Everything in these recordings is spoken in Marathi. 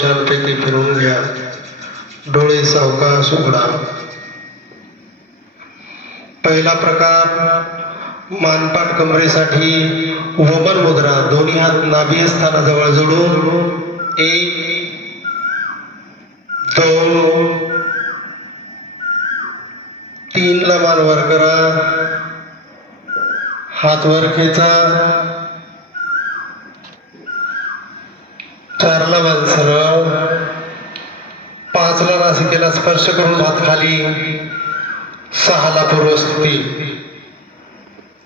छानपैकी फिरून घ्या. डोळे सावकाश उघडा. पहिला प्रकार मानपाट कमरेसाठी वमन मुद्रा. दोन्ही हात नाभी स्थानाजवळ जोडून 1 2 3 ला मान वर करा. हात वर खेचा. 4 ला मान सरळ. 5 ला नासिकेला स्पर्श करून हात खाली. 6 ला पूर्व स्थिती.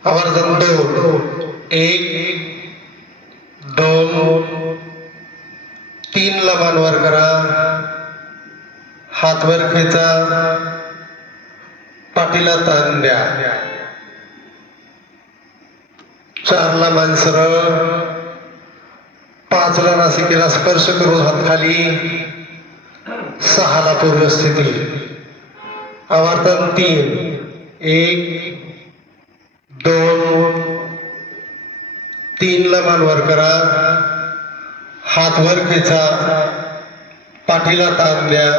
आवर्जन 2 1 2 3 ला मान वर करा. हात वर खेचा. पाठीला ताण द्या. 4 ला मान सरळ. 5 ला नासिकेला स्पर्श करून हात खाली. 6 ला पूर्व स्थिती. आवर्तन 3 1 2 3 ला मान वर करा. हात वर खेचा. पाठीला ताण द्या.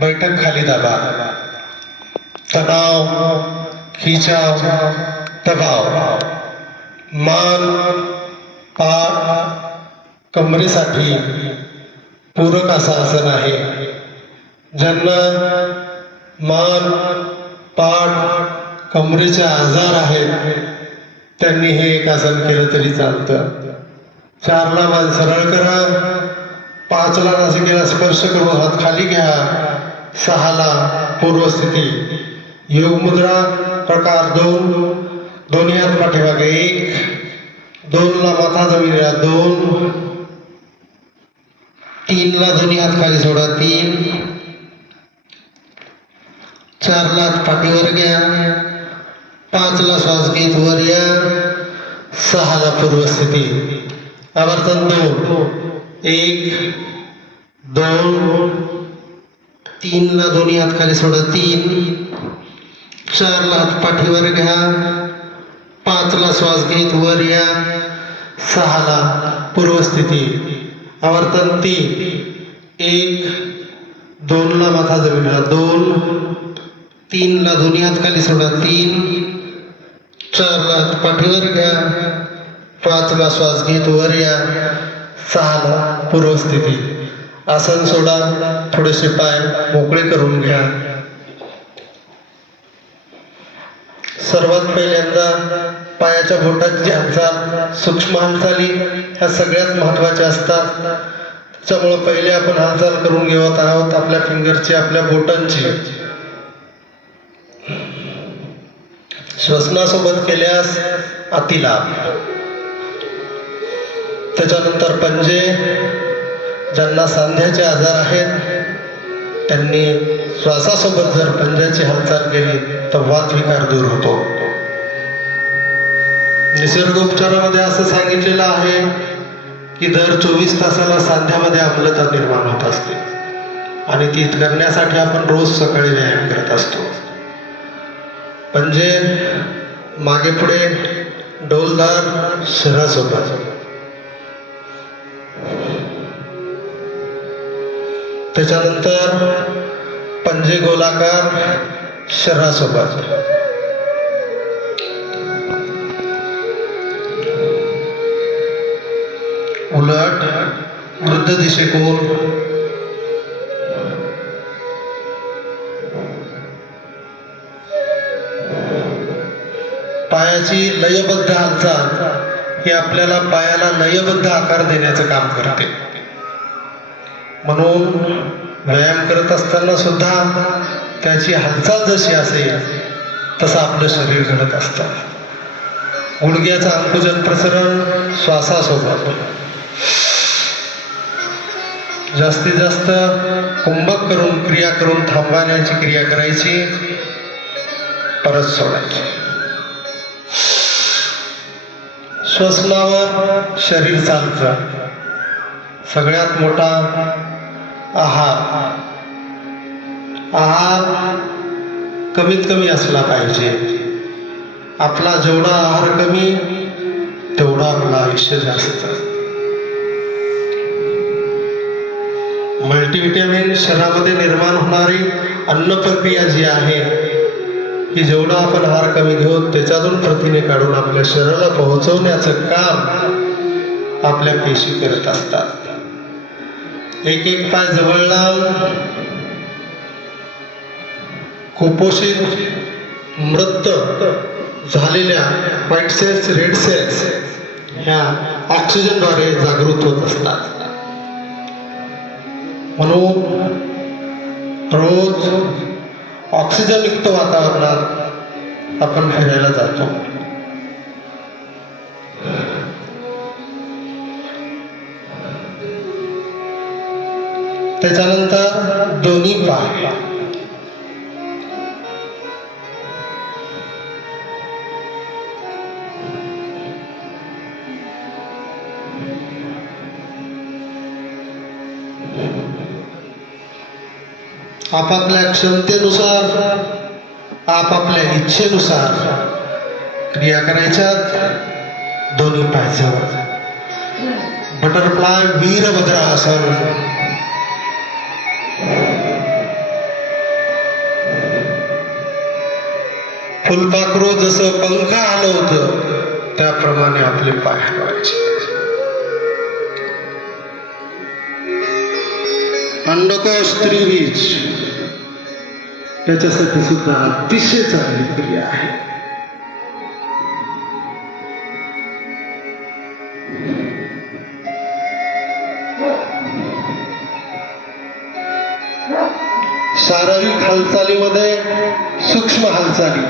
बैठक खाली दाबा. तणाव, खिचाव, दबाव. मान पाठ कमरेसाठी पूरक असा आसन आहे. ज्यांना मान पाठ कमरेचे आजार आहेत त्यांनी हे एक आसन केलं तरी चालतं. 4 ला मान सरळ करा. 5 ला नासिकेला स्पर्श करून हात खाली घ्या. 6 ला पूर्व स्थिती. योग मुद्रा प्रकार 2. दोन्ही हात पाठीमागे 1 2 ला माथा जमीन या. 2 3 ला दोन्ही हात खाली सोडा. 3 4 ला पाठीवर घ्या. 5 ला श्वास घेत वर या. 6 ला पूर्व स्थिती. आवर्तन 2 1 2 3 ला दोन्ही हात खाली सोडा. 3 4 ला पाठीवर घ्या. 5 ला श्वास घेत वर या. 6 ला पूर्व स्थिती. आवर्तन 3 1 2 ला माथा जमिनीला. 2 3 ला दोन्ही हात खाली सोडा. 3 4 ला पाठीवर घ्या. 5 ला श्वास घेत वर या. 6 ला पूर्व स्थिती. आसन सोडा. थोडेसे पाय मोकळे करून घ्या. सर्वात पहिल्यांदा पायाच्या बोटांची हालचाल, सूक्ष्म हालचाली ह्या सगळ्यात महत्त्वाच्या असतात. त्याच्यामुळे पहिले आपण हालचाल करून घेत आहोत आपल्या फिंगरची, आपल्या बोटांची. श्वसनासोबत केल्यास अतिलाभ. त्याच्यानंतर पंजे. ज्यांना सांध्याचे आजार आहेत त्यांनी श्वासासोबत जर पंजाची हालचाल केली तर वातविकार दूर होतो. निसर्गोपचारामध्ये असं सांगितलेलं आहे की दर 24 तासाला सांध्यामध्ये आम्लता निर्माण होत असते आणि ती करण्यासाठी आपण रोज सकाळी व्यायाम करत असतो. पंजे मागे पुढे डौलदार शरीरासोबत. त्याच्यानंतर पंजे गोलाकार शरीरासोबत. उलट वृद्ध दिशेकोन. पायाची लयबद्ध हालचाल ही आपल्याला पायाला लयबद्ध आकार देण्याचं काम करते. म्हणून व्यायाम करत असताना सुद्धा त्याची हालचाल जशी असेल तसं आपलं शरीर घडत असतं. गुडघ्याचं अंकुजन प्रसरण श्वासासोबत. जास्तीत जास्त कुंभक करून क्रिया करून थांबवण्याची क्रिया करायची. परत सोडायची. श्वसनावर शरीर चालतं. सगळ्यात मोठा आहार कमीत कमी असला पाहिजे. आपला जेवढा आहार कमी तेवढा आपलं आयुष्य जास्त. मल्टीव्हिटॅमिन शरीरामध्ये निर्माण होणारी अन्न प्रक्रिया जी आहे ही जेवढा आपण आहार कमी घेऊ त्याच्यातून प्रथिने काढून आपल्या शरीराला पोहोचवण्याचं काम आपल्या पेशी करत असतात. एक एक पाय जवळ लावून कुपोषित मृत झालेल्या व्हाईट सेल्स रेड सेल्स ह्या ऑक्सिजनद्वारे जागृत होत असतात. म्हणून रोज ऑक्सिजनयुक्त वातावरणात आपण फिरायला जातो. त्याच्यानंतर दोन्ही पाय आपापल्या क्षमतेनुसार आपापल्या इच्छेनुसार क्रिया करायच्यात. दोन्ही पायावर बटरफ्लाय वीरभद्रासन, फुलपाखरू जसं पंख हलवतं त्याप्रमाणे आपले पाय हलवायचे. अंडकोश स्त्रीबीज त्याच्यासाठी सुद्धा अतिशय चांगली क्रिया आहे. शारीरिक हालचालीमध्ये सूक्ष्म हालचाली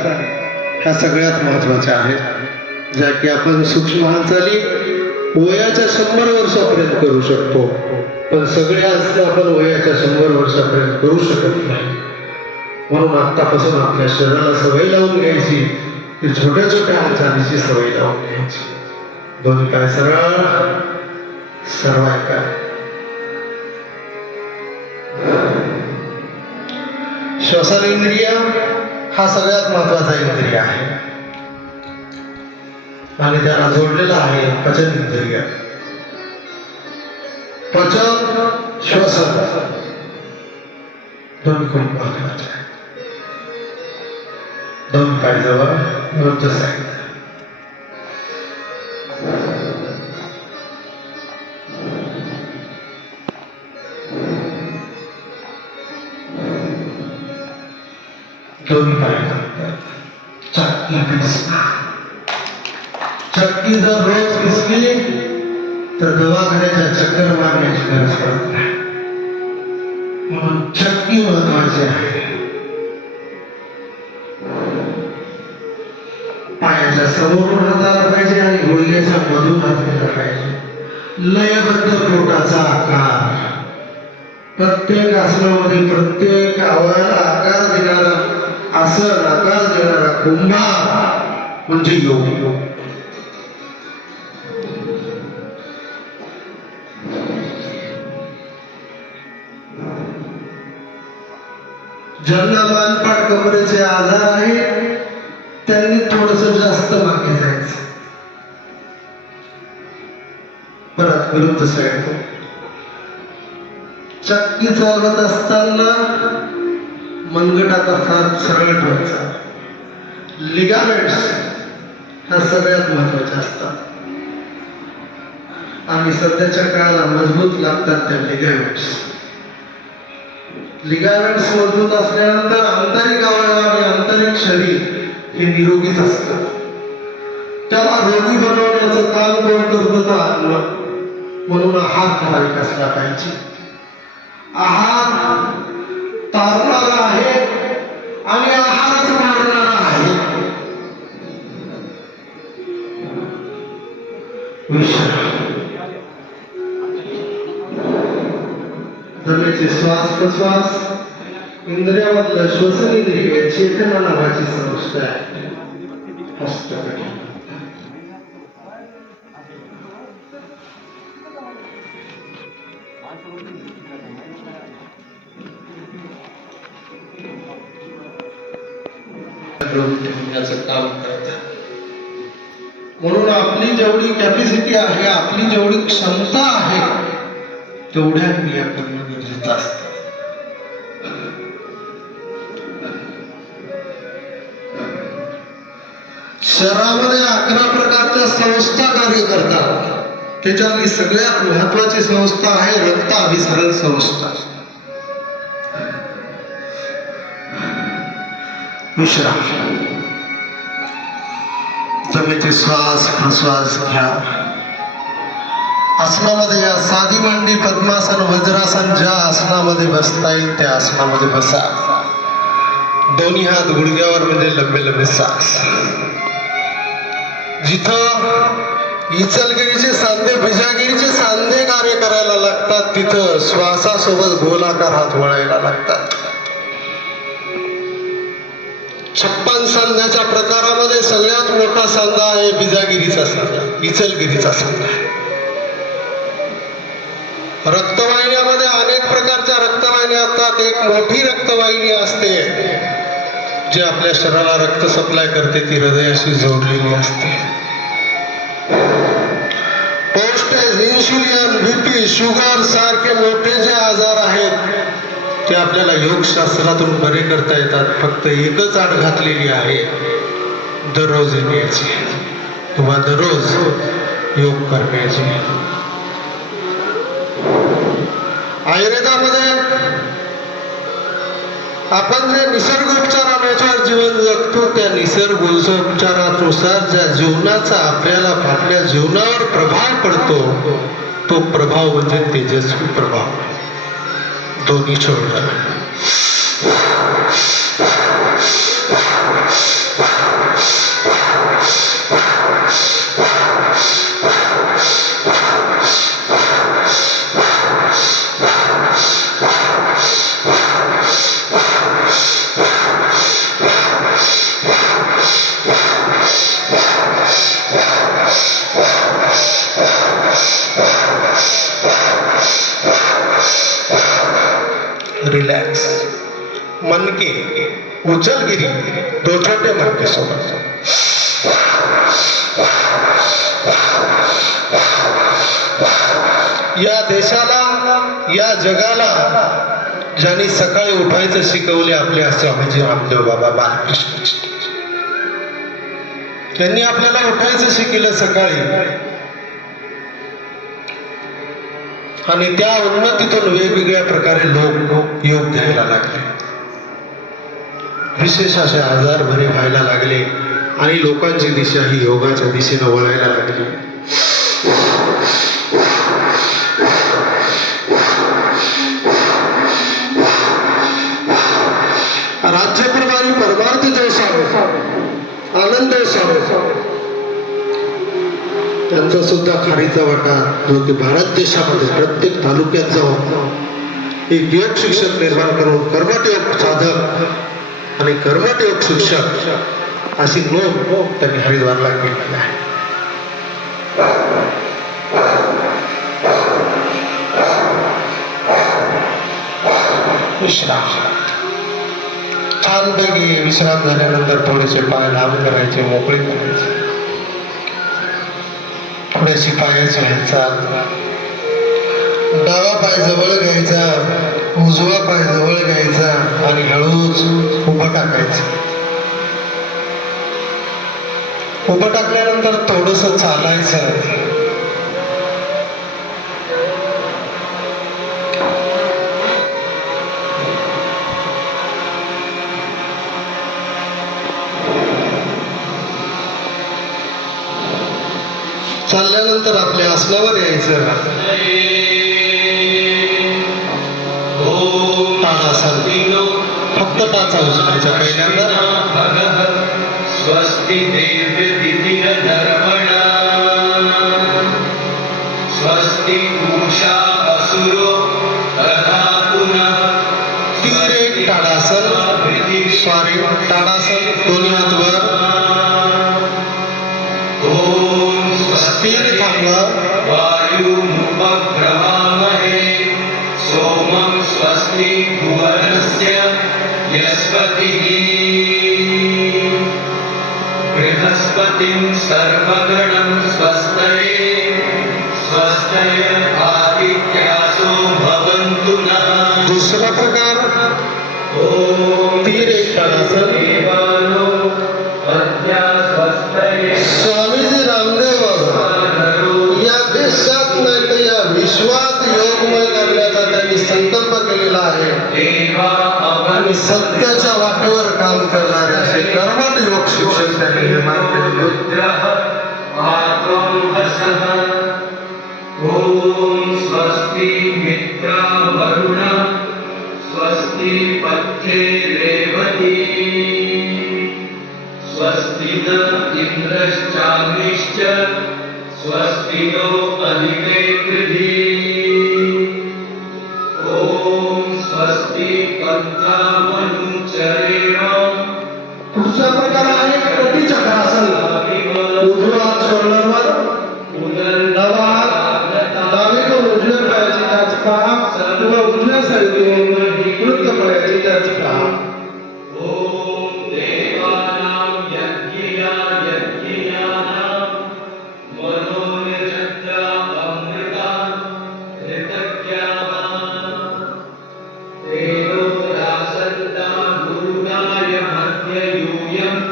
ह्या सगळ्यात महत्वाच्या आहेत, ज्या की आपण सूक्ष्म हालचाली वयाच्या 100 वर्षापर्यंत करू शकतो, पण सगळ्या आपण वयाच्या 100 वर्षापर्यंत करू शकत नाही. म्हणून आत्तापासून आपल्या शरीराला सवय लावून घ्यायची की छोट्या छोट्या हालचालीची सवय लावून घ्यायची. दोन्ही पाय सरळ, सर्वांकाय. श्वसन इंद्रिय हा सगळ्यात महत्वाचा इंद्रिय आहे आणि त्याला जोडलेला आहे पचन इंद्रिय. पचन श्वसन दोन्ही खूप महत्वाचे आहे. दोन पाय जवळ वृद्ध साईड. दोन्ही पाय चक्की पिसली. चक्की जर रोज पिसली तर दवाखान्याच्या चक्कर मारण्याची गरज पडत नाही. म्हणून चक्की महत्वाची आहे. पायाच्या समोरून हात आला पाहिजे आणि गुडघ्याच्या मधून हात गेला पाहिजे. लयबद्ध पोटाचा आकार, प्रत्येक आसनामध्ये प्रत्येक अवयवाला आकार देणारा आसन, आकार देणारा कुंभार म्हणजे योग. ज्यांना मानपाट कमरेचे आजार आहे त्यांनी थोडस जास्त मागे जायचं. परत विरुद्ध साईड. चक्की चालवत असताना मनगटाचा फार सरळ ठेवायचा. लिगामेंट्स ह्या सगळ्यात महत्वाच्या असतात आणि सध्याच्या काळाला मजबूत लागतात त्या लिगामेंट्स. लिगामेंट्स मजबूत असल्यानंतर आंतरिक अवयव आणि आंतरिक शरीर हे निरोगीच असतं. त्याला रोगी बनवण्याचं काम कोण करतं तर अन्न. म्हणून आहार ठराविक असला पाहिजे. आहार तारणारा आहे आणि आहारच मारणारा आहे. जमेचे श्वास प्रश्वास इंद्रियामधलं श्वसन इंद्रिय चेतना नावाची संस्था आहे. हस्तकटी काम करतात. म्हणून आपली जेवढी कॅपॅसिटी आहे, आपली जेवढी क्षमता आहे तेवढ्या क्रिया करणं गरजेचं असतं. शरीरामध्ये 11 प्रकारच्या संस्था कार्य करतात. त्याच्यातली सगळ्यात महत्वाची संस्था आहे रक्त अभिसरण संस्था. विश्राम, जमेचे श्वास प्रश्वास घ्या. आसनामध्ये या साधी मांडी, पद्मासन, वज्रासन, ज्या आसनामध्ये बसता येईल त्या आसनामध्ये बसा. दोन्ही हात गुडघ्यावर म्हणजे लंबे लंबे श्वास. जिथं इचलगिरीचे सांधे, बिजागिरीचे सांधे कार्य करायला लागतात तिथं श्वासासोबत गोलाकार हात वळायला लागतात. 56 सांध्याच्या प्रकारामध्ये सगळ्यात मोठा सांधा आहे बिजागिरीचा सांधा, इचलगिरीचा सांधा. रक्तवाहिन्यामध्ये अनेक प्रकारच्या रक्तवाहिन्या असतात. एक मोठी रक्तवाहिनी असते जी आपल्या शरीराला रक्त सप्लाय करते, ती हृदयाशी जोडलेली असते. पोस्टेज, इन्शुलिन, बीपी, शुगर सारखे मोठे जे आजार आहेत ते आपल्याला योगशास्त्रातून बरे करता येतात. फक्त एकच आड घातलेली आहे, दररोज येण्याची किंवा दररोज योग करण्याची. आयुर्वेदामध्ये आपण जे निसर्गोपचारानुसार जीवन जगतो त्या निसर्गोपचारानुसार ज्या जीवनाचा आपल्याला आपल्या जीवनावर प्रभाव पडतो तो प्रभाव म्हणजे तेजस्वी प्रभाव. दोन्ही छोड़ रिलैक्स. मनके उचलगिरी, दो छोटे मनके सोबत. या देशाला, या जगाला ज्यांनी सकाळी उठायचं शिकवले आपले स्वामीजी रामदेव बाबा बालकृष्ण. त्यांनी आपल्याला उठायचं शिकवलं सकाळी आणि त्या उन्नतीतून वेगवेगळ्या प्रकारे लोक योग घ्यायला लागले. विशेष असे आजार बरे व्हायला लागले आणि लोकांची दिशा ही योगाच्या दिशेने वळायला लागली. राज्यप्रभारी परमार्थ देवसावे, आनंद देवसावे त्यांचा सुद्धा खारीचा वाटा जो की भारत देशामध्ये प्रत्येक तालुक्यात जाऊन एक योग शिक्षक निर्माण करून कर्मठ योग साधक आणि कर्मठ योग शिक्षक अशी नोंद त्यांनी हरिद्वारला केलेली आहे. विश्राम, छानपैकी विश्राम झाल्यानंतर थोडेसे पाय लांब करायचे, मोकळे करायचे. थोड्याशी पायाची हालचाल. डावा पाय जवळ घ्यायचा, उजवा पाय जवळ घ्यायचा आणि हळूच उभं टाकायचं. उभं टाकल्यानंतर थोडस चालायचं. चालल्यानंतर आपल्या आसनावर यायचं. ताडासन, फक्त टाचा उचलायचा पहिल्यांदा. स्वस्ति देव्य दिव्य धर्मणा, स्वस्ति पूषा असुरो दधातुना. तीर एक ताडासन, सॉरी ताडासन, दोन्ही हात वर. स्थिर थांबा. वायुमुपभ्रमामहे सोमं स्वस्ति भुवनस्य यस्पतिः बृहस्पतिं सर्वगणं स्वस्तये स्वस्तय आदित्यासो सत्याच्या वाटेवर काम करणारे असे कर्मठ योग शिक्षक त्यांनी निर्माण केले. ओम स्वस्ति मित्रा वरुण स्वस्ति पत्ये रेवती स्वस्ति न इंद्रश्चाग्निश्च स्वस्ति नो अदिते कृधि ओम स्वस्ति पंचामनुचरेण. पुढचा प्रकार आहे कटीचक्रासन. उजवा हात शोल्डरवर, डावा हात डावीकडून उजव्या पायाची टाच पहा किंवा उजव्या साईडून वृत्त पायाची टाच पहा. ओम देवानां यज्ञयानां मनोनिषद्या अमृता ऋतज्ञाः तेनो रासन्ता गुरुनाय मध्ययूयम्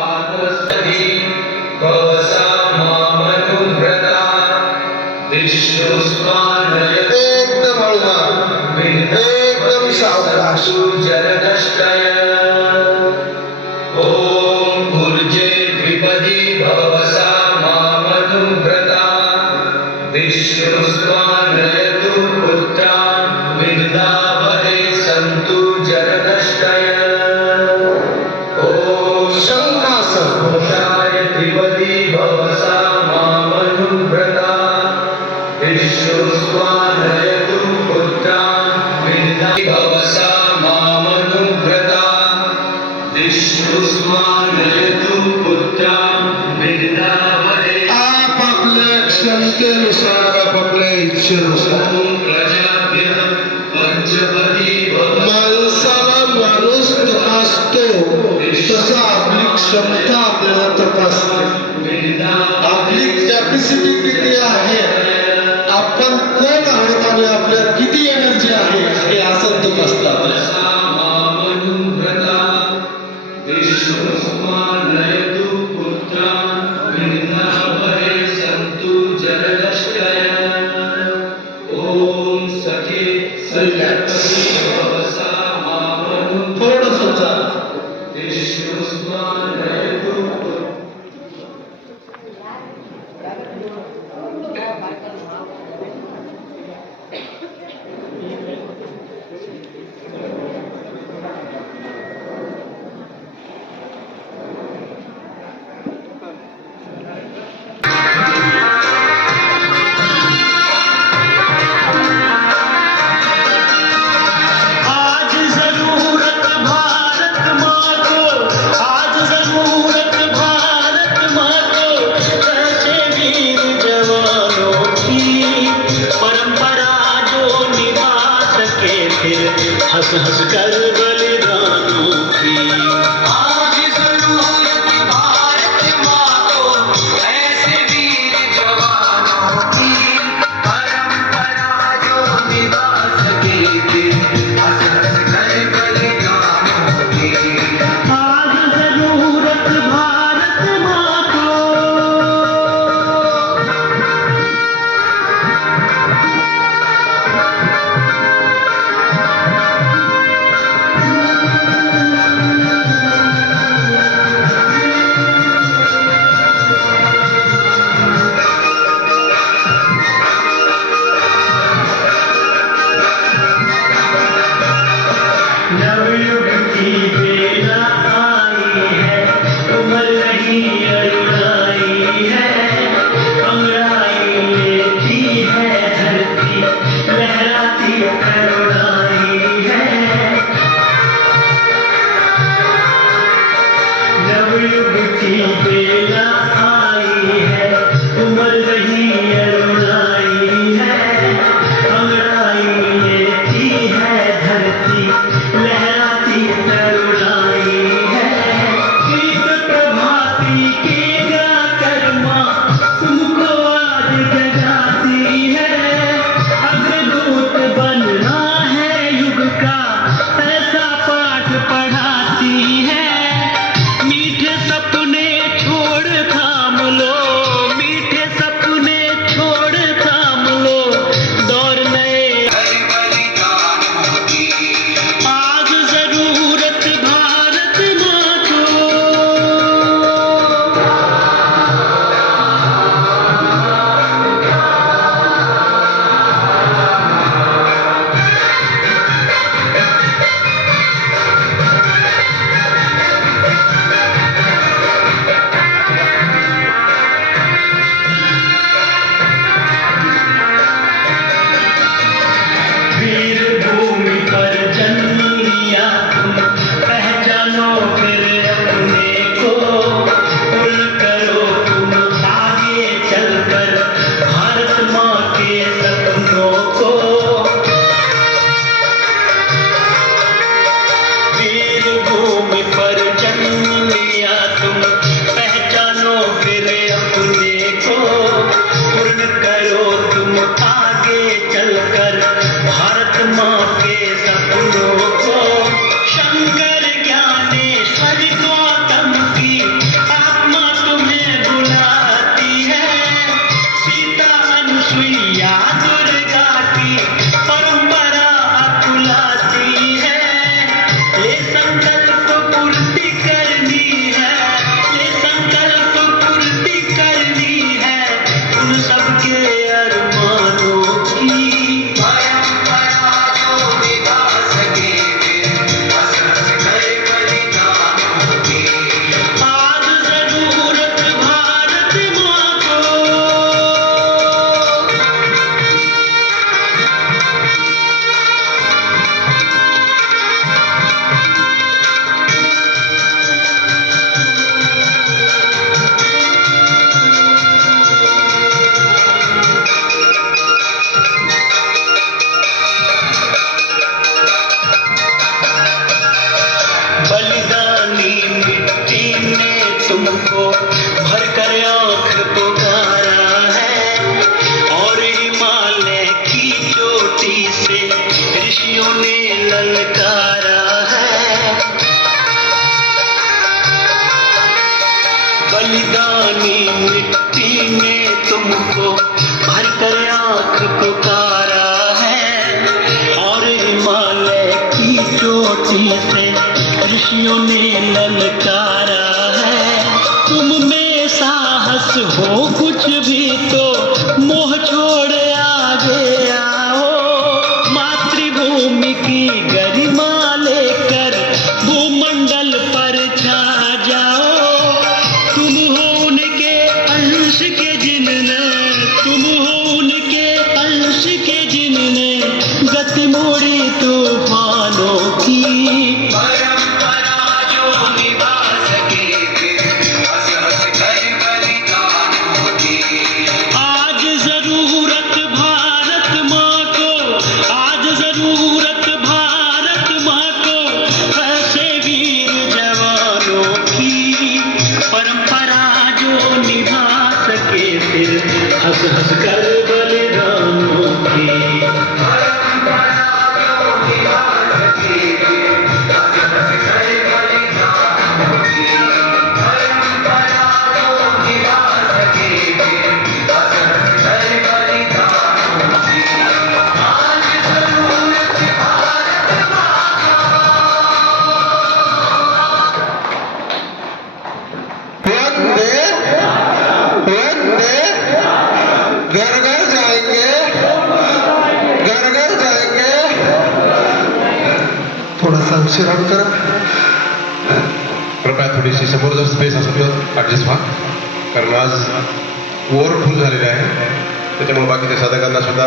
आतस्ति भवसा मामनुव्रता विश्वस्मानयतु एकदम हळूवार, एकदम सावकाश. जलदष्टय. ओम ऊर्जे द्विपदी भवसा मामनुव्रता विश्वस्मानयतु पुत्रा विद्यावहे सन्तु जलदष्टय. ओम शंखासन. घोषाय त्रिपदी भवसा मामनुव्रता विश्वस्मानयतु पुत्रा भवसा मामनुव्रता विश्वस्मानयतु पुत्रा विद्यावहे. आपापल्या क्षमतेनुसार आपापल्या इच्छेनुसार ओम प्रजाभ्यः पंचपदी भवसा. माणसाला माणूस तपासतो तसा आपली क्षमता आपल्याला तपासते. आपली कॅपॅसिटी किती आहे, आपण कोण आहोत आणि आपल्यात किती एनर्जी आहे हे असं तपासतं आपल्याला. मामनुव्रता विश्वस्मानयतु पुत्रा विद्यावहे सन्तु जलदष्टय. ओम सखे सल्लपति भवसा मामनुव्रता थोडंसं चाल. विश्वस्मानयतु आज जरूरत भारत माँ को, आज जरूरत भारत माँ को, ऐसे वीर जवानों की परंपरा जो निभा सके फिर हंस हंस कर बलिदानों की. आज जरूरत भारत माँ को, ऐसे वीर जवानों की परंपरा जो निभा सके फिर हंस हंस कर बलिदानों की. आज जरूरत भारत माँ को. नवयुग की बेला आई है, उमर नहीं अरुणाई है, अंगड़ाई लेती है धरती, लहराती करुणाई है. नवयुग की बेला आई है, उमर नहीं अरुणाई है, अंगड़ाई लेती है धरती, लहराती करुणाई है. गीत प्रभाती के गाकर माँ तुमको आज जगाती है. अग्रदूत बनना है युग का, ऐसा पाठ पढ़ाती है. मीठे सपने छोड़ थाम लो, मीठे सपने छोड़ थाम लो, दौर नए आज जरूर तुमको भर कर आँख पुकारा है, और हिमालय की चोटी से ऋषियों ने ललकारा है। बलिदानी मिट्टी में तुमको भर कर आँख पुकारा है, और हिमालय की चोटी से ऋषियों ने ललकारा है। तुम में साहस हो कुछ भी तो मोह छोड़ आगे आओ, मातृभूमि की गरिमा लेकर भूमंडल पर छा जाओ। तुम हो उनके अंश के जिनने, तुम हो उनके अंश के जिनने गति मोड़ी तूफानों की। परंपरा जो निभा सके फिर हंस हंस कर बलिदानों की। आज जरूरत भारत माँ को, आज जरूरत भारत माँ को ऐसे वीर जवानों की। परंपरा जो निभा सके फिर हंस हंस कर बलिदानों की। परंपरा जो निभा सके फिर हंस हंस कर बलिदानों की। परंपरा जो निभा सके फिर हंस हंस कर बलिदानों की। आज जरूरत भारत वंदे वंदे, घर घर जाएंगे, घर घर जाएंगे। थोडासा विश्राम करा. कृपया थोडीशी समोर जर स्पेस असेल तर ॲडजस्ट व्हा, कारण आज ओव्हरफुल झालेले आहे, त्याच्यामुळे बाकीच्या साधकांना सुद्धा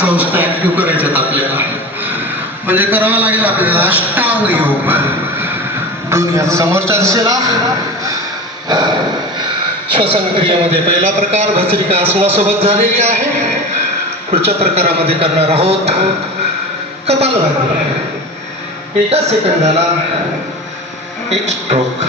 संस्था ऍक्टिव्ह करायच्यात आपल्याला, म्हणजे करावं लागेल आपल्याला अष्टांग योग. दुनिया समोरच्या दिशेला श्वसन क्रियेमध्ये पहिला प्रकार भस्त्रिका आसनासोबत झालेली आहे. पुढच्या प्रकारामध्ये करणार आहोत कपालभाती. एका सेकंदाला एक स्ट्रोक.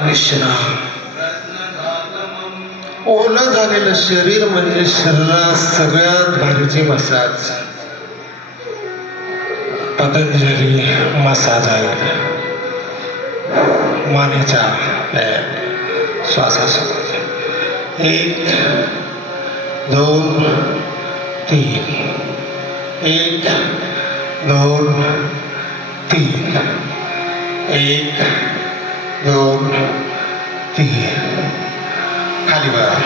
विश्राम. ओलं झालेलं शरीर म्हणजे शरीरात सगळ्यात भारीची मसाज. पतंजली मसाज आहे. मानेचा श्वासासोबत 1 2 3 1 2 3 1 2 3 खाली बघा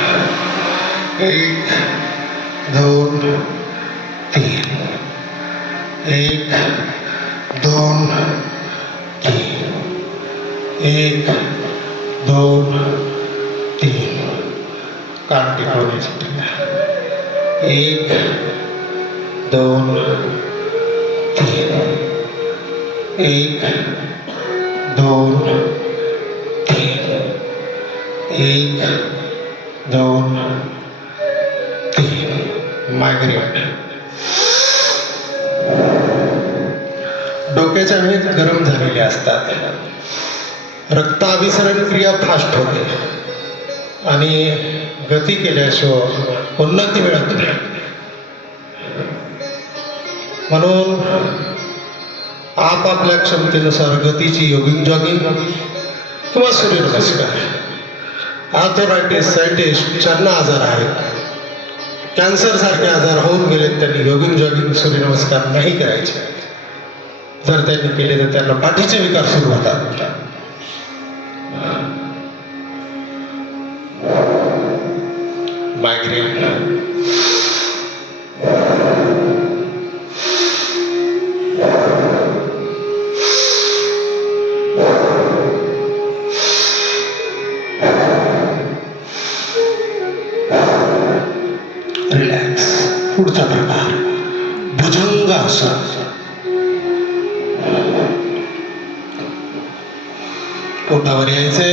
1 2 3 1 2 3 1 2 3 कान टिकवण्याची क्रिया 1 2 3 1 2 3 1 2 3 मायग्रेन. डोक्याच्या वेळेत गरम झालेले असतात. रक्ताभिसरण क्रिया फास्ट होते आणि गती केल्याशिवाय उन्नती मिळत नाही. म्हणून आपापल्या क्षमतेनुसार गतीची योगिंग जॉगिंग किंवा सूर्यनमस्कार. आर्थरायटिस सायटिस्ट ज्यांना आजार आहेत, कॅन्सर सारखे आजार होऊन गेले, त्यांनी योगिंग जॉगिंग सूर्यनमस्कार नाही करायचे. जर त्यांनी केले तर त्यांना पाठीचे विकार सुरू होतात. मायग्रेन. रिलॅक्स. पुढचा प्रकार भुजंगासन. पोटावर यायचे.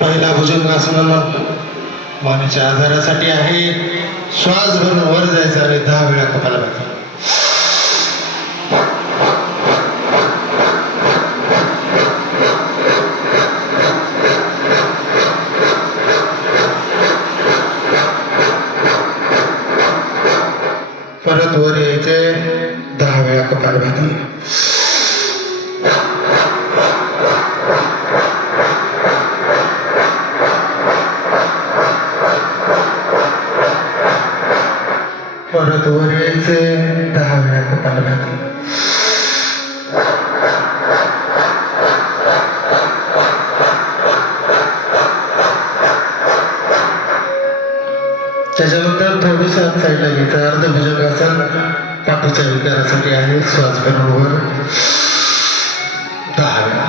पहिला भुजंगासन मानेच्या आजारासाठी आहे. श्वास भरून वर जायचं आणि 10 वेळा कपालभाती. परत वर यायचे. 10 वेळा कपालभाती. परत वर यायचे. 10 वेळा कपालभाती. त्याच्यानंतर थोडंसं हात साईडला घ्यायचं. अर्ध भुजंगासन पाठीच्या विकारासाठी आहे. श्वास भरून वर 10 वेळा.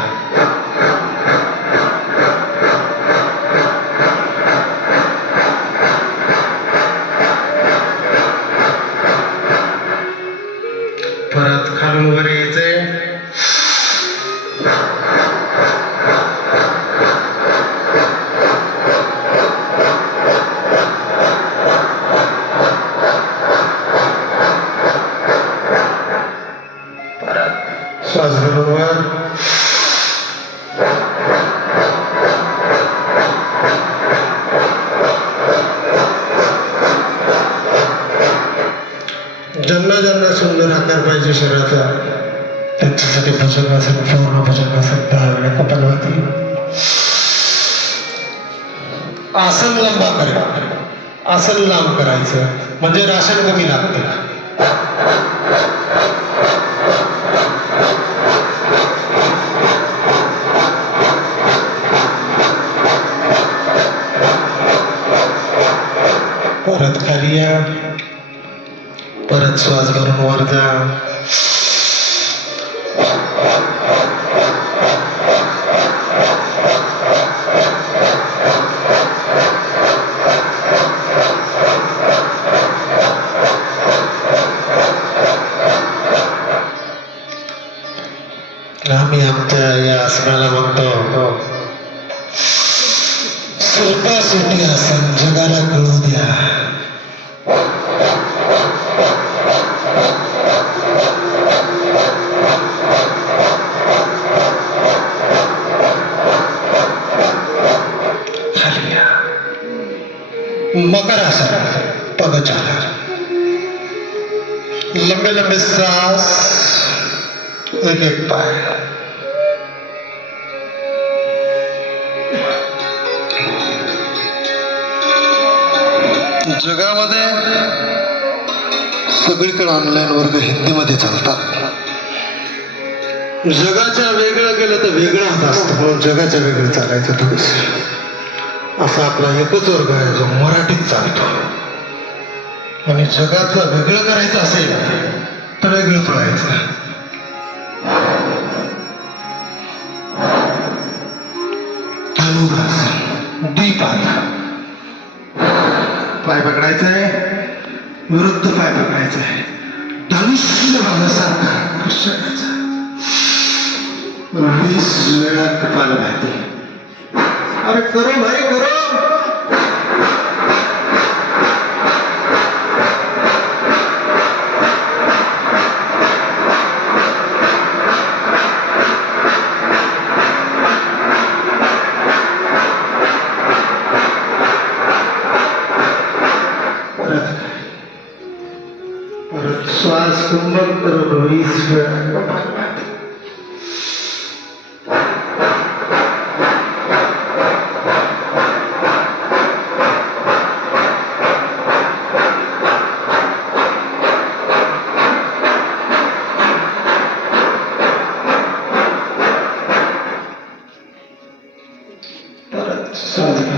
परत खालून वर यायचंय. श्वास भरून वर. ज्यांना ज्यांना सुंदर आकार पाहिजे शरीराचा, त्यांच्यासाठी भुजंगासन, पूर्ण भुजंगासन 10 वेळा कपालभाती. आसन लंबा करा. आसन लांब करायचं म्हणजे राशन कमी लागतं. परत खाली या. परत श्वास भरून वर जा. आम्ही आमच्या या आसनाला म्हणतो सुटी आसन. जगाला कळू द्या. मकर आसन पगचार, लंबे लंबे सांस, एक एक पाय, जगामध्ये सगळीकडे ऑनलाईन वर्ग हिंदीमध्ये चालतात. जगाच्या वेगळं गेलं तर वेगळं होत असतं, म्हणून जगाच्या वेगळं चालायचं थोडस. असा आपला एकच वर्ग आहे जो मराठीत चालतो. आणि जगाचं वेगळं करायचं असेल तर वेगळं पळायचं. धनुरासन, द्विपाद, पाय पकडायचा आहे, विरुद्ध पाय पकडायचा आहे, धनुष्य बाणासारखा पुष्करायचा. 20 वेळा कपालभाती. अरे करो भाई करो. श्वास कुंभक करो 20 वेळा कपालभाती. परत श्वास घ्या.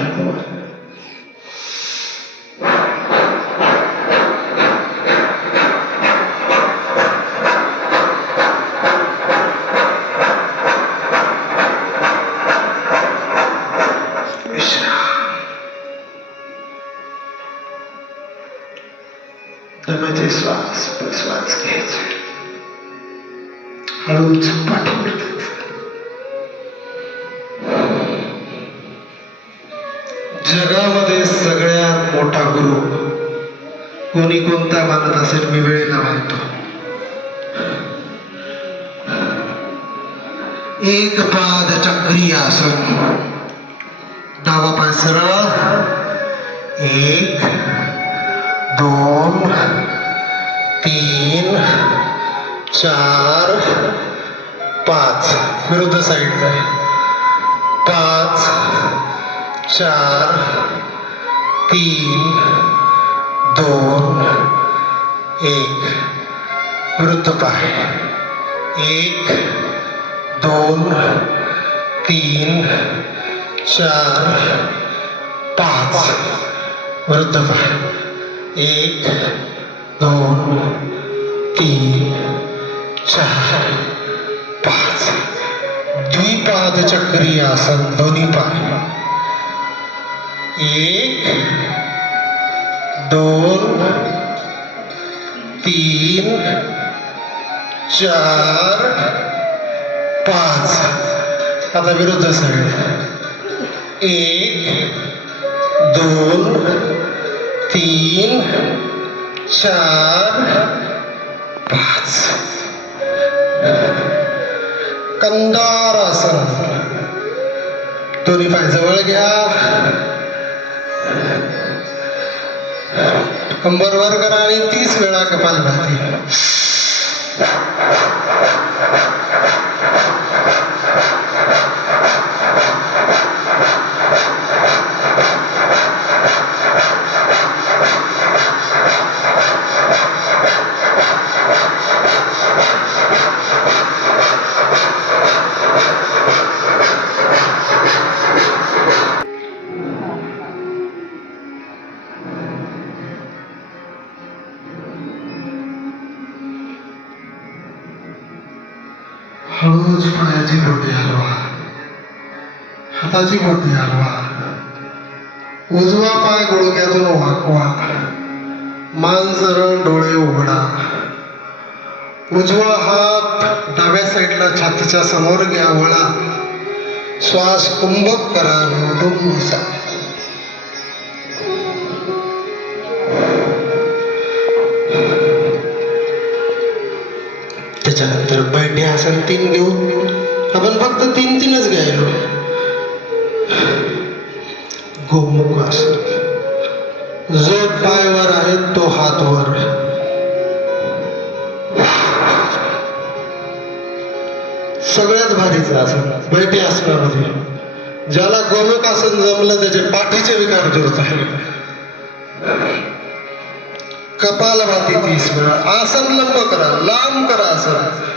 दमाचे श्वास प्रश्वास घ्यायचे, हळूच पाठवून जगामध्ये सगळ्यात मोठा गुरु कोणी कोणता मानत असेल, मी वेळेला मानतो. एक पाद चक्री आसन, डावा पाय सरळ, 1 2 3 4 5, विरुद्ध साईड 5 4 3 2 1, विरुद्ध पाय 1 2 3 4 5, विरुद्ध पाय 1 2 3 4 5. द्विपाद चक्री आसन, दोन्ही पाय 1 2 3 4 5. आता विरुद्ध साईड 1 2 3 4 5. कंदार आसन, दोन्ही पाय जवळ घ्या, कंबर वर करा आणि 30 वेळा कपालभाती. हळूच पायाची बोटे हलवा, हाताची बोटे हलवा, उजवा पाय गुडघ्यातून वाकवा, मान सरळ, डोळे उघडा, उजवा हात डाव्या साईडला छातीच्या समोर घ्या, वळा, श्वास कुंभक करा, लोटून बसा. त्याच्यानंतर बैठे आसन 3 घेऊ. आपण फक्त 3-3च घ्यायलो. गोमुख आसन, जो पायवर आहे तो हात वर. सगळ्यात भारीचं आसन बैठी आसनामध्ये. ज्याला गोमुख आसन जमलं त्याचे पाठीचे विकार दूर झाले. कपालभाती 30 वेळा. आसन लंब करा, लांब करा आसन.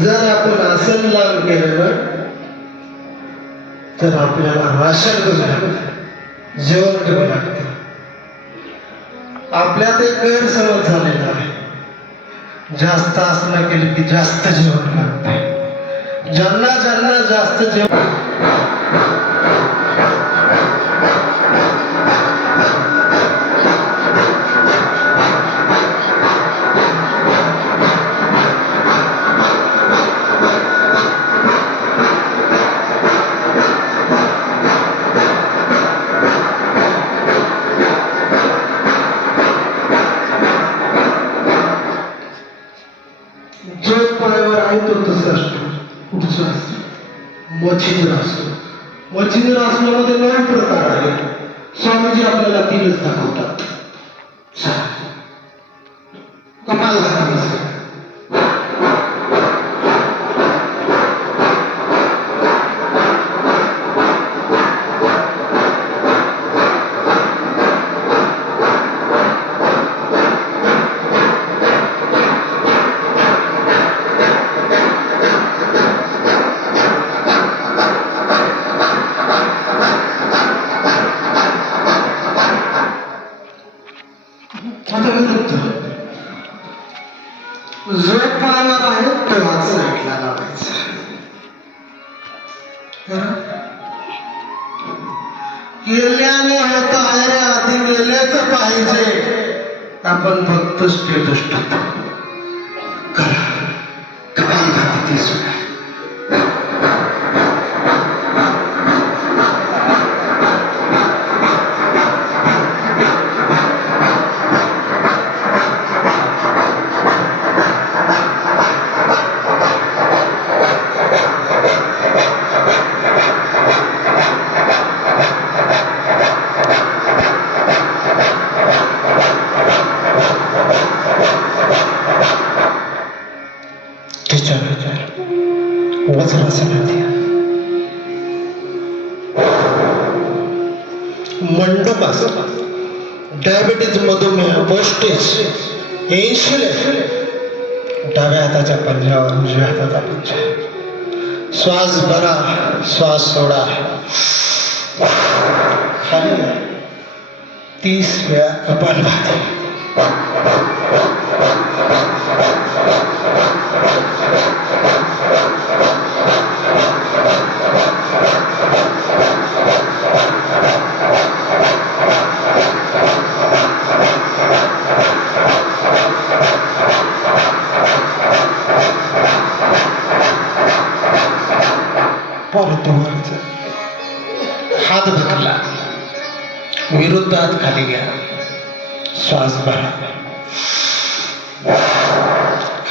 जर आपण आसन लांब केलं ना तर आपल्याला राशन कमी लागतं, जेवण कमी लागतं. आपल्यात एक गैरसमज झालेला आहे. जास्त आसनं केली की जास्त जेवण लागतं. ज्यांना ज्यांना जास्त जेवण जो पायावर आहे तो तसं असतो. पुढचा असतो मच्छिंद्र असतो. मच्छिंद्र आसनामध्ये 9 प्रकार आहेत. स्वामीजी आपल्याला 3च दाखवतात. कपालभाती असतो. आता विरुद्ध जो पायावर आहे तो हात साईडला लावायचा. केल्याने होता आहे आधी गेलेच पाहिजे. आपण फक्त स्टेटस टाकतो. करा कपालभाती 30 वेळा. मंडप आसन. डायबिटीज, मधुमेह, पोस्टेज, इन्शुलिन. डाव्या हाताच्या पंजावर उजव्या हाताचा पंजा. श्वास भरा, श्वास सोडा. खाली 30 वेळा कपालभाती. परत वरच हात धरला, विरुद्ध हात खाली घ्या. श्वास भरा,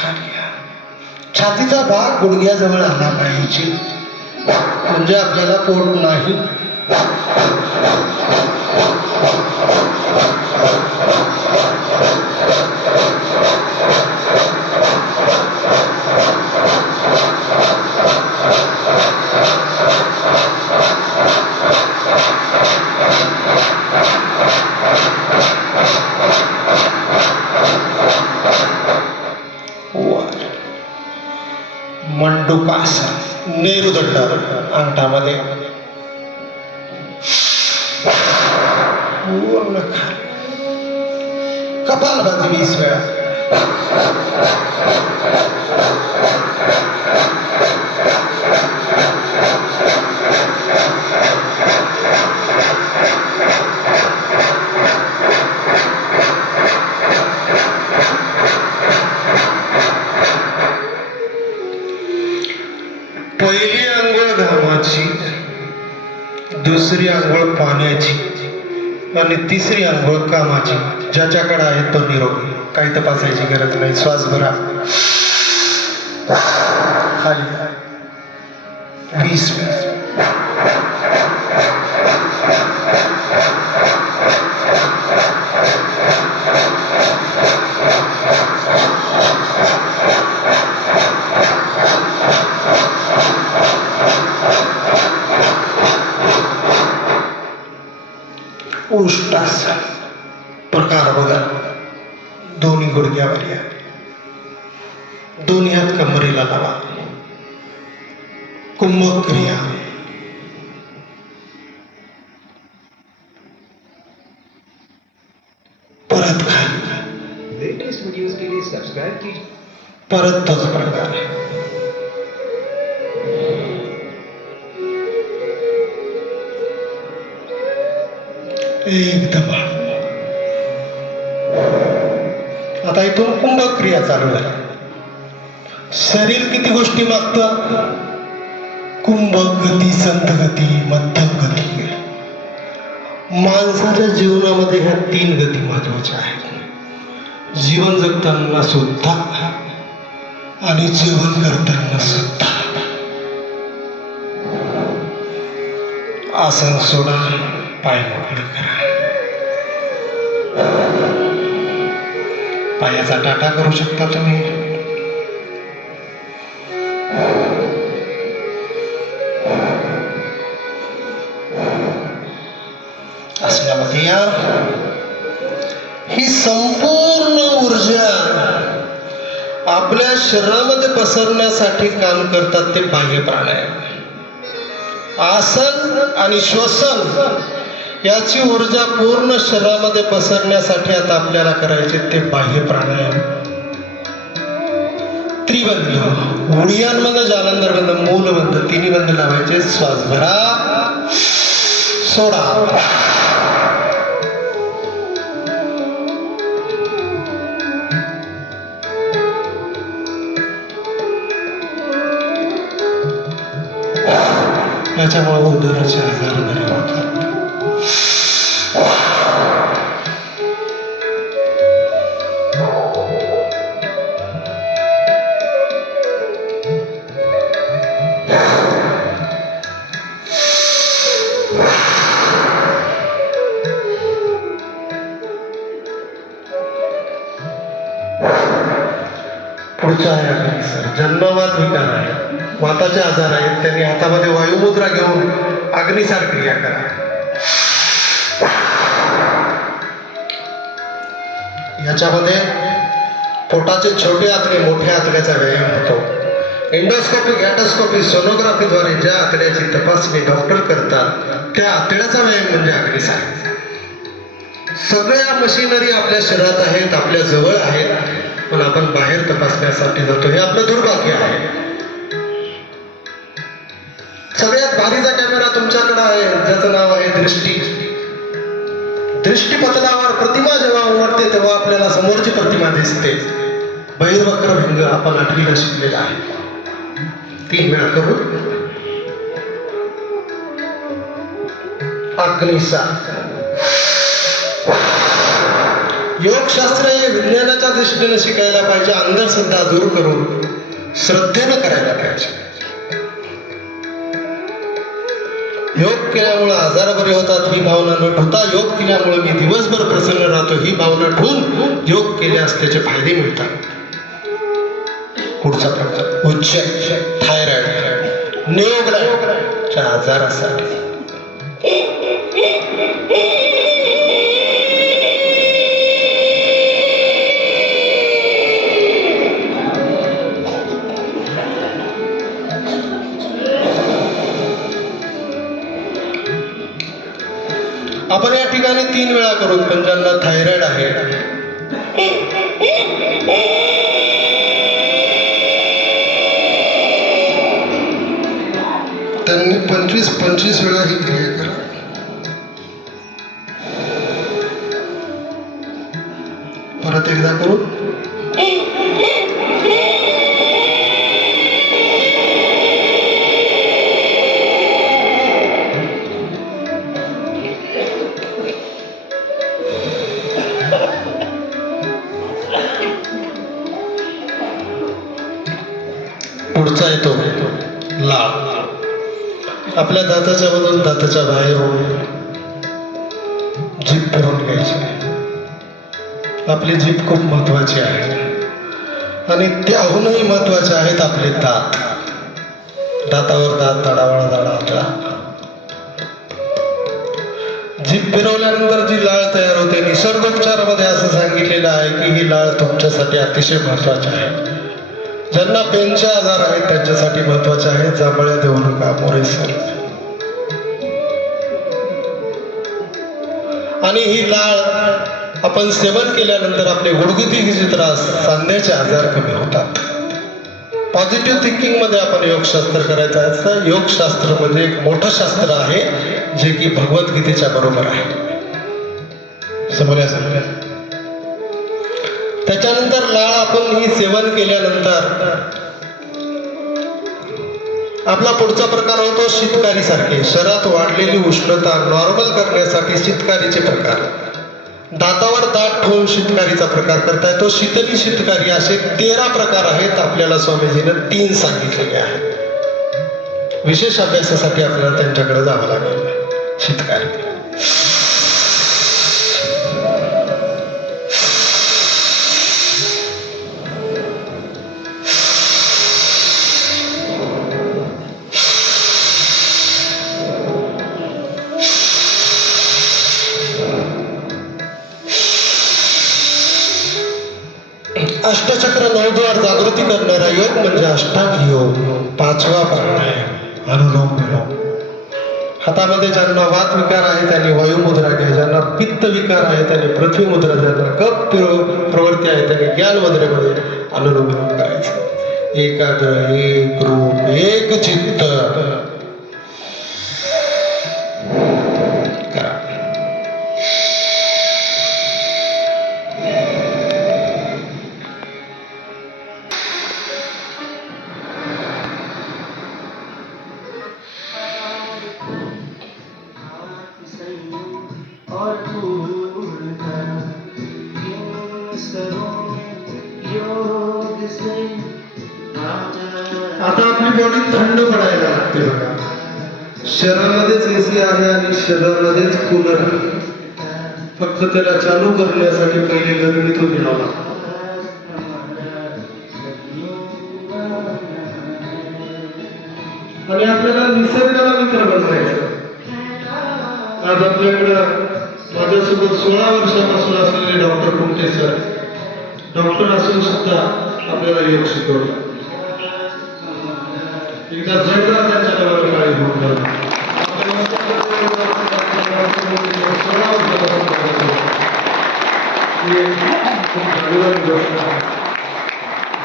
खाली घ्या. छातीचा भाग गुडघ्याजवळ आला पाहिजे, म्हणजे आपल्याला पोट नाही. मंडूकासन, मेरुदंड अंगठामध्ये पूर्ण खाली. कपालभाती 20 वेळा. दुसरी आंघोळ पाण्याची आणि तिसरी आंघोळ कामाची. ज्याच्याकडे आहे तो निरोगी. काही तपासायची गरज नाही. श्वास भरा, खाली 20 उष्टासन प्रकार बघा. दोन्ही गुडघ्यावर या, दोन्ही हात कमरेला लावा. कुंभक क्रिया. परत खाली, लेटेस्ट वीडियोस के लिए सब्सक्राइब कीजिए. परत तोच प्रकार. एकदम. आता इथून कुंभक क्रिया चालू झाली. शरीर किती गोष्टी मागतं? कुंभक गती, संथ गती, मध्यम गती. माणसाच्या जीवनामध्ये ह्या 3 गती महत्वाच्या आहेत. जीवन जगताना सुद्धा आणि जेवण करताना सुद्धा. आसन सोडा, पाय मोकळे करा. पायाचा टाटा करू शकता तुम्ही. आसनामध्ये या. ही संपूर्ण ऊर्जा आपल्या शरीरामध्ये पसरण्यासाठी काम करतात ते बाह्य प्राणायाम. आसन आणि श्वसन याची ऊर्जा पूर्ण शरीरामध्ये पसरण्यासाठी आता आपल्याला करायचे ते बाह्य प्राणायाम. त्रिबंध, उडियांमध्ये जालंधर बंद, मूलबंध, तिन्ही बंद लावायचे. श्वास भरा, सोडा. याच्यामुळे उदराचे आजार बरे होतात. पुढचा आहे अग्नी सर. जन्मवात विकार आहे, वाताचे आजार आहेत, त्यांनी हातामध्ये वायुमुद्रा घेऊन अग्निसार क्रिया करा. याच्यामध्ये पोटाचे छोटे आतडे मोठ्या आतड्याचा व्यायाम होतो. एंडोस्कोपी, गॅटोस्कोपी, सोनोग्राफीद्वारे ज्या आतड्याची तपासणी डॉक्टर करतात त्या आतड्याचा व्यायाम म्हणजे अग्निसार. सगळ्या मशिनरी आपल्या शरीरात आहेत, आपल्या जवळ आहेत, पण आपण बाहेर तपासण्यासाठी जातो. हे आपलं दुर्भाग्य आहे. सगळ्यात भारीचा कॅमेरा तुमच्याकडे आहे, ज्याचं नाव आहे दृष्टी. दृष्टीपटलावर प्रतिमा जेव्हा उमटते तेव्हा आपल्याला समोरची प्रतिमा दिसते. बहिर्वक्रभंग आपण 8वीला शिकलेला आहे. 3 वेळा करू. अग्निसार. योगशास्त्र हे विज्ञानाच्या दृष्टीने शिकायला पाहिजे. अंधश्रद्धा दूर करून श्रद्धेनं करायला पाहिजे. योग केल्यामुळे आजार बरे होतात ही भावना न ठेवता, योग केल्यामुळे मी दिवसभर प्रसन्न राहतो ही भावना ठेवून योग केल्यास त्याचे फायदे मिळतात. पुढचा प्रकार उच्च थायरॉइड, न्यूरोग्लायच्या आजारासाठी. आपण या ठिकाणी 3 वेळा करू. पण ज्यांना थायरॉइड आहे त्यांनी 25 वेळा ही क्रिया करा. परत एकदा करू. पुढचा येतो लाळ. आपल्या दाताच्या मधून दाताच्या बाहेर होऊन जीभ फिरवून घ्यायची. आपली जीभ खूप महत्वाची आहे आणि त्याहूनही महत्वाचे आहेत आपले दात. दातावर दात, तडावळा दाडा आपला. जीभ फिरवल्यानंतर जी लाळ तयार होते, निसर्गोपचारामध्ये असं सांगितलेलं आहे की ही लाळ तुमच्यासाठी अतिशय महत्वाची आहे. ज्यांना पेनचे आजार आहेत त्यांच्यासाठी महत्वाचे आहे. जांभळ्या देऊ नका मोरे सर. आणि ही लाळ आपण सेवन केल्यानंतर आपले गुडघुतीचे त्रास, सांध्याचे आजार कमी होतात. पॉझिटिव्ह थिंकिंग मध्ये आपण योगशास्त्र करायचं असतं. योगशास्त्र म्हणजे एक मोठं शास्त्र आहे जे की भगवद्गीतेच्या बरोबर आहे. समोर त्याच्यानंतर लाळ आपण ही सेवन केल्यानंतर आपला पुढचा प्रकार होतो शीतकारी सारखे. शरीरात वाढलेली उष्णता नॉर्मल करण्यासाठी शीतकारीचे प्रकार. दातावर दात ठेवून शीतकारीचा प्रकार करता येतो. शीतली शीतकारी असे 13 प्रकार आहेत. आपल्याला स्वामीजीनं 3 सांगितलेले आहेत. विशेष अभ्यासासाठी आपल्याला त्यांच्याकडे जावं लागेल. शीतकारी अष्टचक्र 9 द्वार जागृती करणारा योग म्हणजे अष्टांग योग. 5वा प्राणायाम अनुलोम विलोम. हातामध्ये ज्यांना वात विकार आहे त्यांनी वायू मुद्रा घ्या. ज्यांना पित्त विकार आहे त्यांनी पृथ्वी मुद्रा. ज्यांना कफ प्रवृत्ती आहे त्यांनी ज्ञान मुद्रेमध्ये अनुलोम विलोम करायचं. एकाग्र, एक रूप, एक चित्त करा. आता आपली बॉडी थंड पडायला लागते बघा. शरीरामध्येच एसी आहे आणि शरीरामध्येच कूलर आहे. फक्त त्याला चालू करण्यासाठी पहिले गरमीतून घ्यावं लागतं. आणि आपल्याला निसर्गाला मित्र बनवायचं. आज आपल्याकडं माझ्यासोबत 16 वर्षापासून असलेले डॉक्टर कुंटे सर, डॉक्टर असून सुद्धा आपल्याला योग शिकवला. एकदा जगला त्यांच्या गावाला काळी होऊन गेला.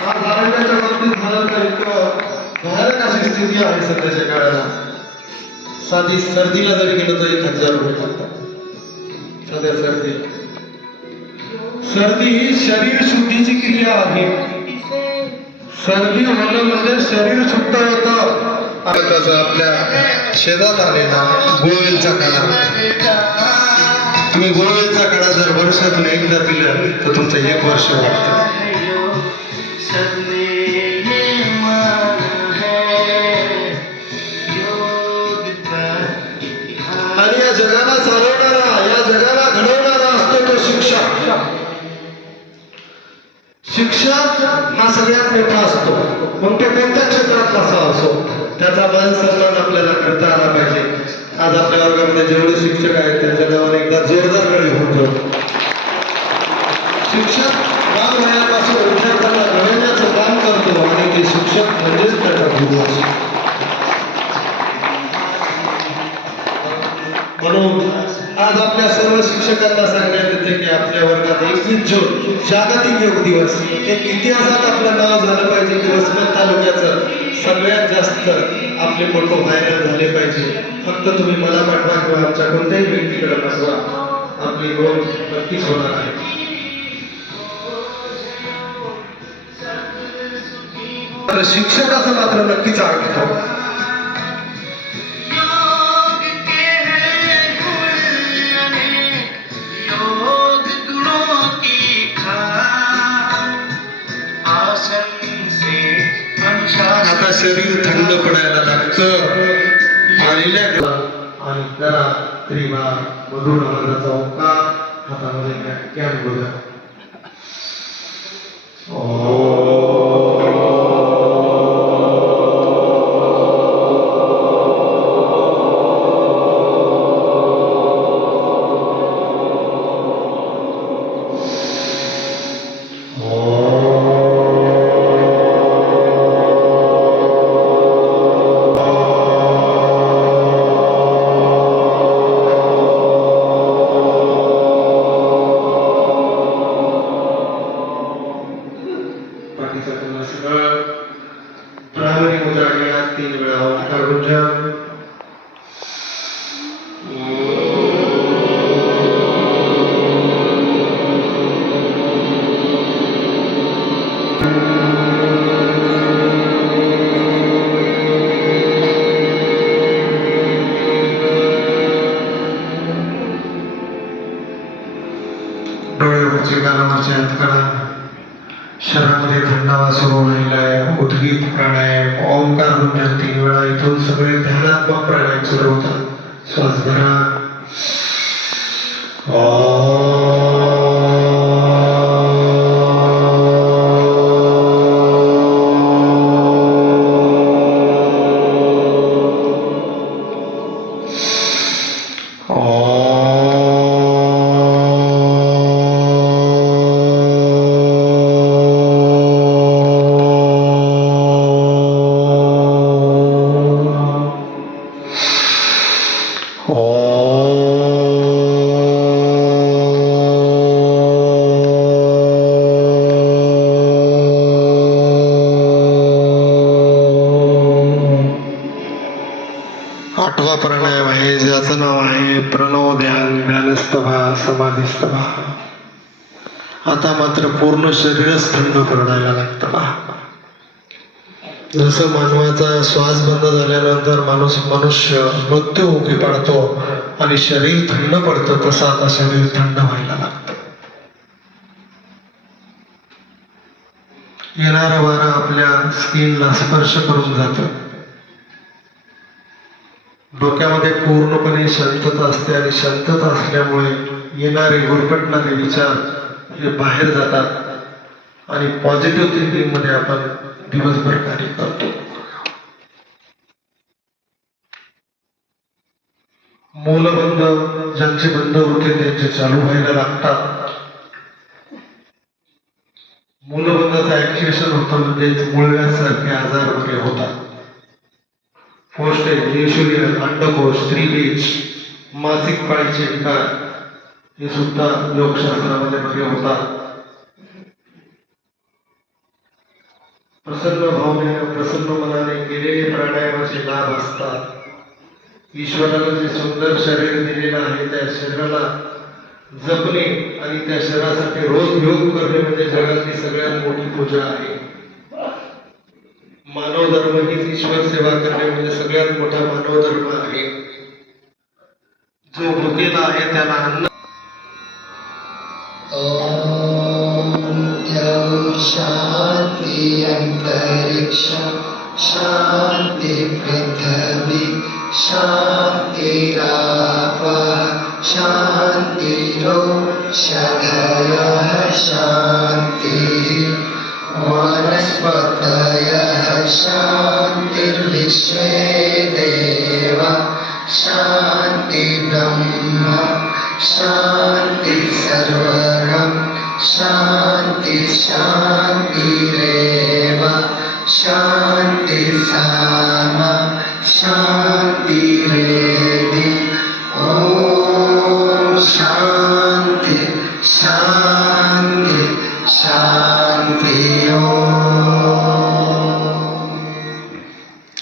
आज आरोग्याच्या बाबतीत झालं तर इतकं भयानक अशी स्थिती आहे सध्याच्या काळाला. साधी सर्दीला जरी गेलो तर 1000 रुपये लागतात. साध्या सर्दी ही शरीर शुद्धीची क्रिया आहे. सर्दी होणं म्हणजे शरीर शुद्ध होतं. त्याचा आपल्या शेतात आलेला गोळवेलचा काढा. तुम्ही गोळवेलचा काढा जर वर्षातून एकदा पिलं तर तुमचं 1 वर्ष वाटतं. आणि या जगाला चालवणारा, या जगाला घडवणारा असतो तो शिक्षक. शिक्षक हा सगळ्यात मोठा असतो. मग तो कोणत्या क्षेत्रात असा असो त्याचा मान सन्मान आपल्याला करता आला पाहिजे. आज आपल्या वर्गामध्ये जेवढे शिक्षक आहेत त्यांच्या नावाने एकदा जोरदार कळी होतो. शिक्षक बालवयापासून विद्यार्थ्यांना घडवण्याचं काम करतो आणि ते शिक्षक म्हणजेच त्याचा गुरु असतो. म्हणून आज आपल्या सर्व शिक्षकांना सांगण्यात येते की आपल्या वर्गात 21 जून जागतिक योग दिवस. एक इतिहासात आपलं नाव झालं पाहिजे की वसमत तालुक्याचं सगळ्यात जास्त आपले फोटो व्हायरल झाले पाहिजे. फक्त तुम्ही मला पाठवा किंवा आमच्या कोणत्याही व्यक्तीकडे पाठवा, आपली नोंद नक्कीच होणार आहे. तर शिक्षकाचं मात्र नक्कीच आठवतो. आता शरीर थंड पडायला लागतं. आलेल्या आणि करा त्रिवा मधुर आवाजाचा ओंकार हातामध्ये कॅन बघा. पाठीचा कणा सरळ भ्रामरी मुद्रा घ्या. 3 वेळा ओंकार गुंजन. डोळ्यावरचे कानावरचे हात काढा. शरीरामध्ये थंडावा सुरू राहिला आहे. उद्गीत प्राणायाम ओंकार गुंजन 3 वेळा. इथून सगळे ध्यानात्मक प्राणायाम सुरू होतात. श्वास भरा. आठवा प्राणायाम आहे ज्याचं नाव आहे प्रणव ध्यान ध्यानस्थ भा समाधीस्थ भा. आता मात्र पूर्ण शरीरच थंड पडायला लागतं पहा. जसं मानवाचा श्वास बंद झाल्यानंतर मनुष्य मृत्युमुखी पडतो आणि शरीर थंड पडतं, तसं आता शरीर थंड व्हायला लागतं. येणारा वारा आपल्या स्किनला स्पर्श करून जातं. डोक्यामध्ये पूर्णपणे शांतता असते आणि शांतता असल्यामुळे येणारे गुरफटणारे विचार हे बाहेर जातात आणि पॉझिटिव्ह थिंकिंग मध्ये आपण दिवसभर कार्य करतो. मूलबंध ज्यांचे बंद होते त्यांचे चालू व्हायला लागतात. मूलबंधाचं ऍक्टिव्हेशन होतं म्हणजेच मूळव्यासारखे आजार बरे होतात. पोस्ट युशुअल अंडकोश स्त्रीबीज मासिक पाळीचे विकार हे सुद्धा योगशास्त्रामध्ये बरे होतात. प्रसन्न भावनेने प्रसन्न मनाने केलेले प्राणायामाचे लाभ असतात. ईश्वराला जे सुंदर शरीर दिलेलं आहे त्या शरीराला जपणे आणि त्या शरीरासाठी रोज योग करणे म्हणजे जगातली सगळ्यात मोठी पूजा आहे. मानव धर्म हीच ईश्वर सेवा करणे म्हणजे सगळ्यात मोठा मानव धर्म आहे. जो भुकेला आहे त्याला अन्न. शांति अंतरिक्ष शांति पृथ्वी शांतिराप शांतिरो शधयः शांति वनस्पतयः शांतिर्विश्वे देव शांति ब्रह्म शांति सर्वगम शांति शांतिरेव शांति सामा शांतिरेधि. ओम शांति शांति शांति.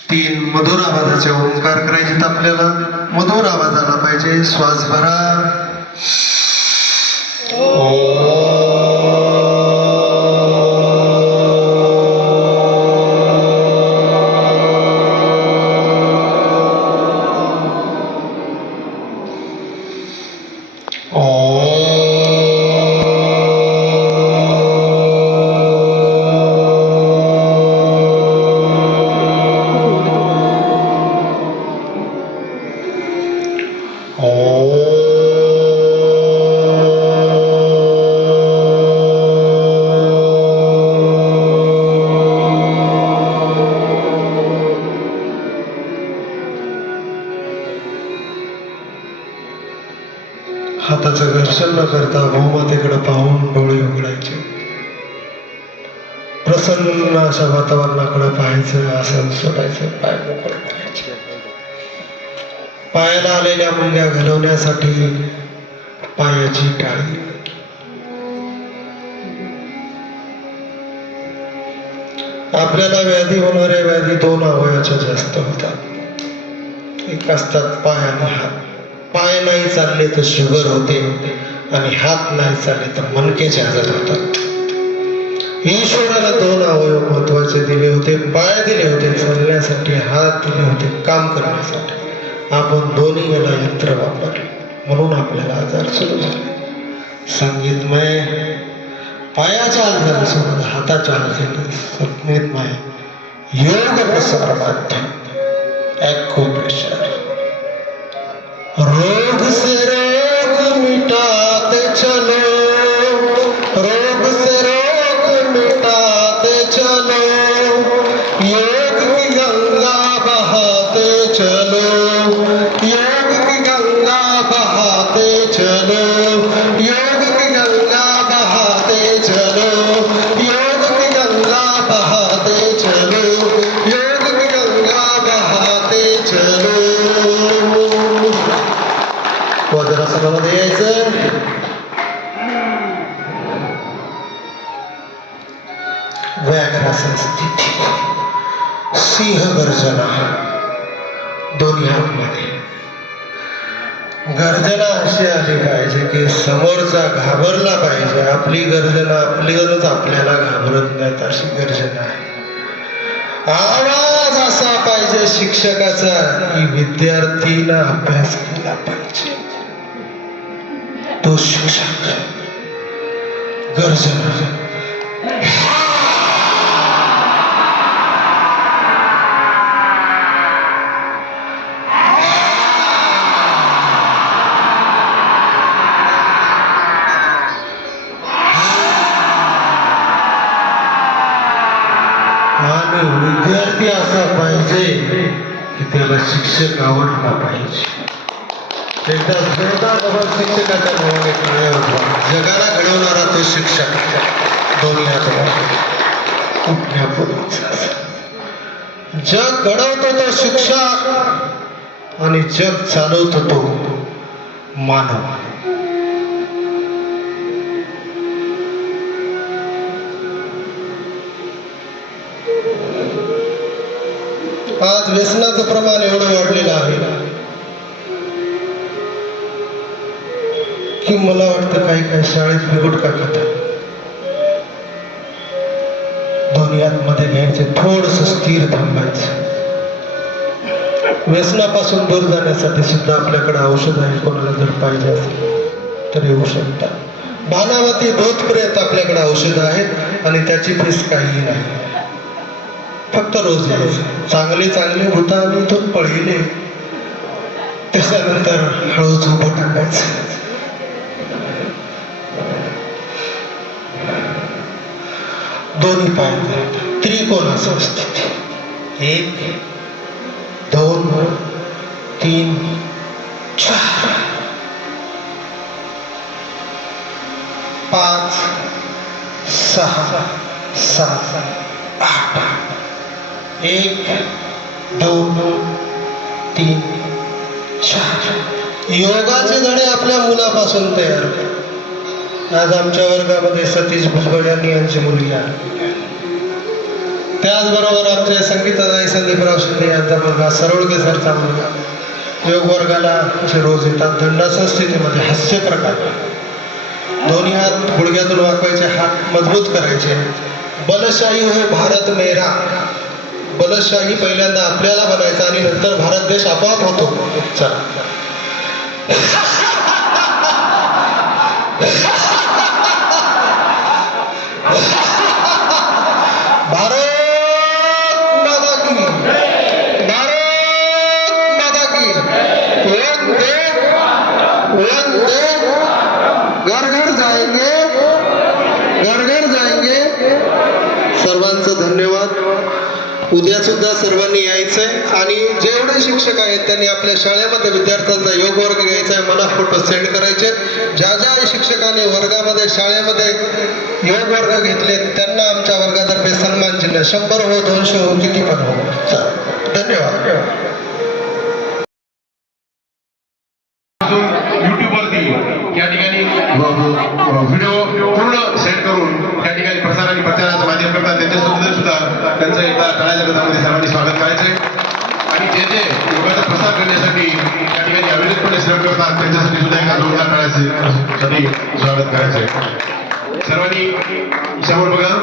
तीन मधुर आवाजाचे ओंकार करायचे आपल्याला. मधुर आवाज आला पाहिजे. श्वास भरा. हाताचं घर्षण न करता भूमातेकडे पाहून डोळे उघडायचे. प्रसन्न अशा वातावरणाकडे पाहायचं, आसन सोडायचं, पाय मोकळे करायचे. पायाला आलेल्या मुंग्या घालवण्यासाठी पायाची टाळी. आपल्याला व्याधी होणाऱ्या व्याधी दोन अवयवाच्या जास्त होतात. एक असतात पाय आणि हात. पाय नाही चालले तर शुगर होते आणि हात नाही चालले तर मणकेचे आजार होतात. ईश्वराला दोन अवयव महत्वाचे दिले होते. पाय दिले होते चालण्यासाठी, हात दिले होते काम करण्यासाठी. आपण दोन्ही याला यंत्र वापरले म्हणून आपल्याला आजार सुरू झाले. संगीतमय पायाच्या आजार सोबत हाताच्या आजार, संगीतमय योग प्रसार माध्यम, ॲक्युप्रेशर. रोग से रोग मिटाते चलो, रोग से रोग मिटाते चलो, योग की गंगा बहाते चलो, योग की गंगा बहाते चलो, योग की गंगा बहाते चलो, योग की गंगा बहाते चलो, योग की गंगा बहाते चलो. वज्रासनामध्ये यायचं. व्याघ्रासन स्थिती, सिंह गर्जना, दोन्ही हातमध्ये. गर्जना अशी आली पाहिजे की समोरचा घाबरला पाहिजे. आपली गर्जना आपल्यालाच आपल्याला घाबरत नाहीत अशी गर्जना आहे. आवाज असा पाहिजे शिक्षकाचा की विद्यार्थीला अभ्यास केला पाहिजे. तो शिक्षक गर्जना. आणि विद्यार्थी असा पाहिजे की त्याला शिक्षक आवडला पाहिजे. एकदा जोरदार बाबा शिक्षकाच्या नावाने टाळ्या वाजवा. जगाला घडवणारा तो शिक्षक दोन्ही हात उठण्यापूर्वीचा. जग घडवतो तो शिक्षक आणि जग चालवतो तो मानव. आज व्यसनाचं प्रमाण एवढं वाढलेलं आहे की मला वाटतं काही शाळेत गुटखा खातात. दोन्ही हातमध्ये घ्यायचे, थोडंसं स्थिर थांबायचं. व्यसनापासून दूर जाण्यासाठी सुद्धा आपल्याकडे औषध आहे. कोणाला जर पाहिजे असेल तर येऊ शकतात. भानावती भूतप्रेत आपल्याकडे औषध आहेत आणि त्याची फीस काहीही नाही. फक्त रोज यायचं. चांगले चांगले भूत आम्ही इथून पळविले, त्याच्यानंतर हळूच उभं टाकायचं. दोन्ही पाय त्रिकोणाचं स्थिती. 1 2 3 4 5 6 7 8. 1 2 3 4. योगाचे धडे आपल्या मुलापासून तयार. आज आमच्या वर्गामध्ये सतीश भुजबळ यांची मुलगी आहे. त्याचबरोबर आमच्या संगीताताई संदीपराव शिंदे यांचा मुलगा, सरोडगे सरचा मुलगा योग वर्गाला रोज येतात. दंडासन स्थितीमध्ये हास्य प्रकार. दोन्ही हात गुडघ्यातून वाकवायचे, हात मजबूत करायचे. बलशाही हो भारत मेरा. बलशाही पहिल्यांदा आपल्याला बनायचा आणि नंतर भारत देश आपोआप होतो. चला. भारत माता की, भारत माता की. वंदे वंदे. घर घर जाएंगे, घर घर जाएंगे. सर्वांचं धन्यवाद. उद्या सुद्धा सर्वांनी यायचंय आणि जेवढे शिक्षक आहेत त्यांनी आपल्या शाळेमध्ये विद्यार्थ्यांचा योग वर्ग घ्यायचा आहे. मला फोटो सेंड करायचे. ज्या ज्या शिक्षकांनी वर्गामध्ये शाळेमध्ये योग वर्ग घेतले त्यांना आमच्या वर्गातर्फे सन्मान चिन्ह 100 हो 200 हो किती पण हो. चला, धन्यवाद. युट्यूबवरती या ठिकाणी व्हिडिओ पूर्ण सेट करून त्या ठिकाणी प्रसार आणि प्रचाराचं माध्यम करतात. त्यांच्यासोबत सुद्धा त्यांचं एकदा टाळ्याच्या गटामध्ये सर्वांनी स्वागत करायचंय आणि जे जे योगाचा प्रसार करण्यासाठी त्या ठिकाणी अविरतपणे श्रम करतात त्यांच्यासाठी सुद्धा एका जोरदार टाळ्यासाठी स्वागत करायचंय. सर्वांनी समोर बघा.